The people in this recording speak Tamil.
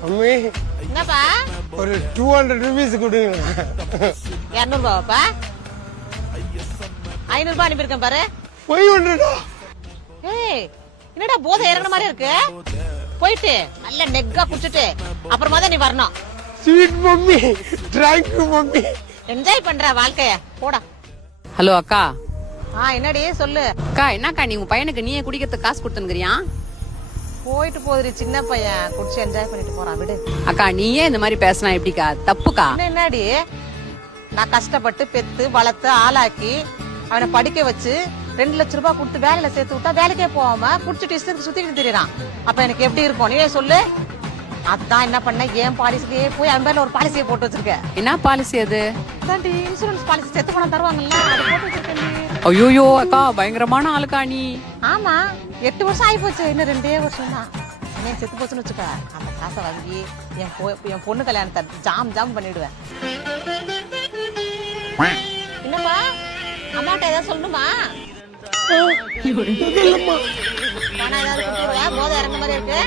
மம்மி என்னப்பா ஒரு 200 rupees கொடுங்க. 200 ரூபாப்பா 500 ரூபாய் அனுப்பியிருக்கேன் பாரு. 500. ஏய் என்னடா போதை இறங்குற மாதிரி இருக்கு. போயிட்டு நல்ல நெக்கா குடிச்சிட்டு அப்புறமா தான் நீ வரணும். Sweet mummy, thank you mummy. Enjoy பண்ற வாழ்க்கைய போடா. ஹலோ அக்கா. என்னடி சொல்லு. அக்கா என்னக்கா நீ உங்க பையனுக்கு நீயே குடிக்கிறதுக்கு காசு கொடுத்துங்கிறியா? போயிட்டு போகுது சின்ன பையன் குடிச்சு என்ஜாய் பண்ணிட்டு போறான் விடு. அக்கா நீயே இந்த மாதிரி பேசினா எப்படிக்கா? தப்புக்கா. என்னடி நான் கஷ்டப்பட்டு பெத்து வளர்த்து ஆளாக்கி அவனை படிக்க வச்சு 2 லட்சம் ரூபாய் கொடுத்து வேலையில சேர்த்து விட்டா வேலைக்கே போகாம குடிச்சிட்டு இஷ்டத்துக்கு சுத்திட்டு திரியறான். அப்ப எனக்கு எப்படி இருக்கும் நீயே சொல்லு. அதான் என்ன பண்ண ஏன் பாலிசிக்கு போய் அவன் பேர்ல ஒரு பாலிசியை போட்டு வச்சிருக்கேன். என்ன பாலிசி அது? இன்சூரன்ஸ் பாலிசி செத்து பணம் தருவாங்கல்ல அது போட்டு வச்சிருக்கேன். ஐயோயோ அக்கா பயங்கரமான ஆளுக்கா நீ. ஆமா 8 வருஷம் ஆகி போச்சு இன்னும் 2 வருஷம் தான். ஏன் செத்து போச்சுன்னு வச்சுக்க அந்த காசை வாங்கி என் பொண்ணு கல்யாணத்தை ஜாம் பண்ணிடுவேன். என்னப்பா அம்மாட்ட ஏதாவது சொல்லணுமா? பணம் ஏதாவது கொடுத்துருவா போதை இறங்க மாதிரி இருக்கு.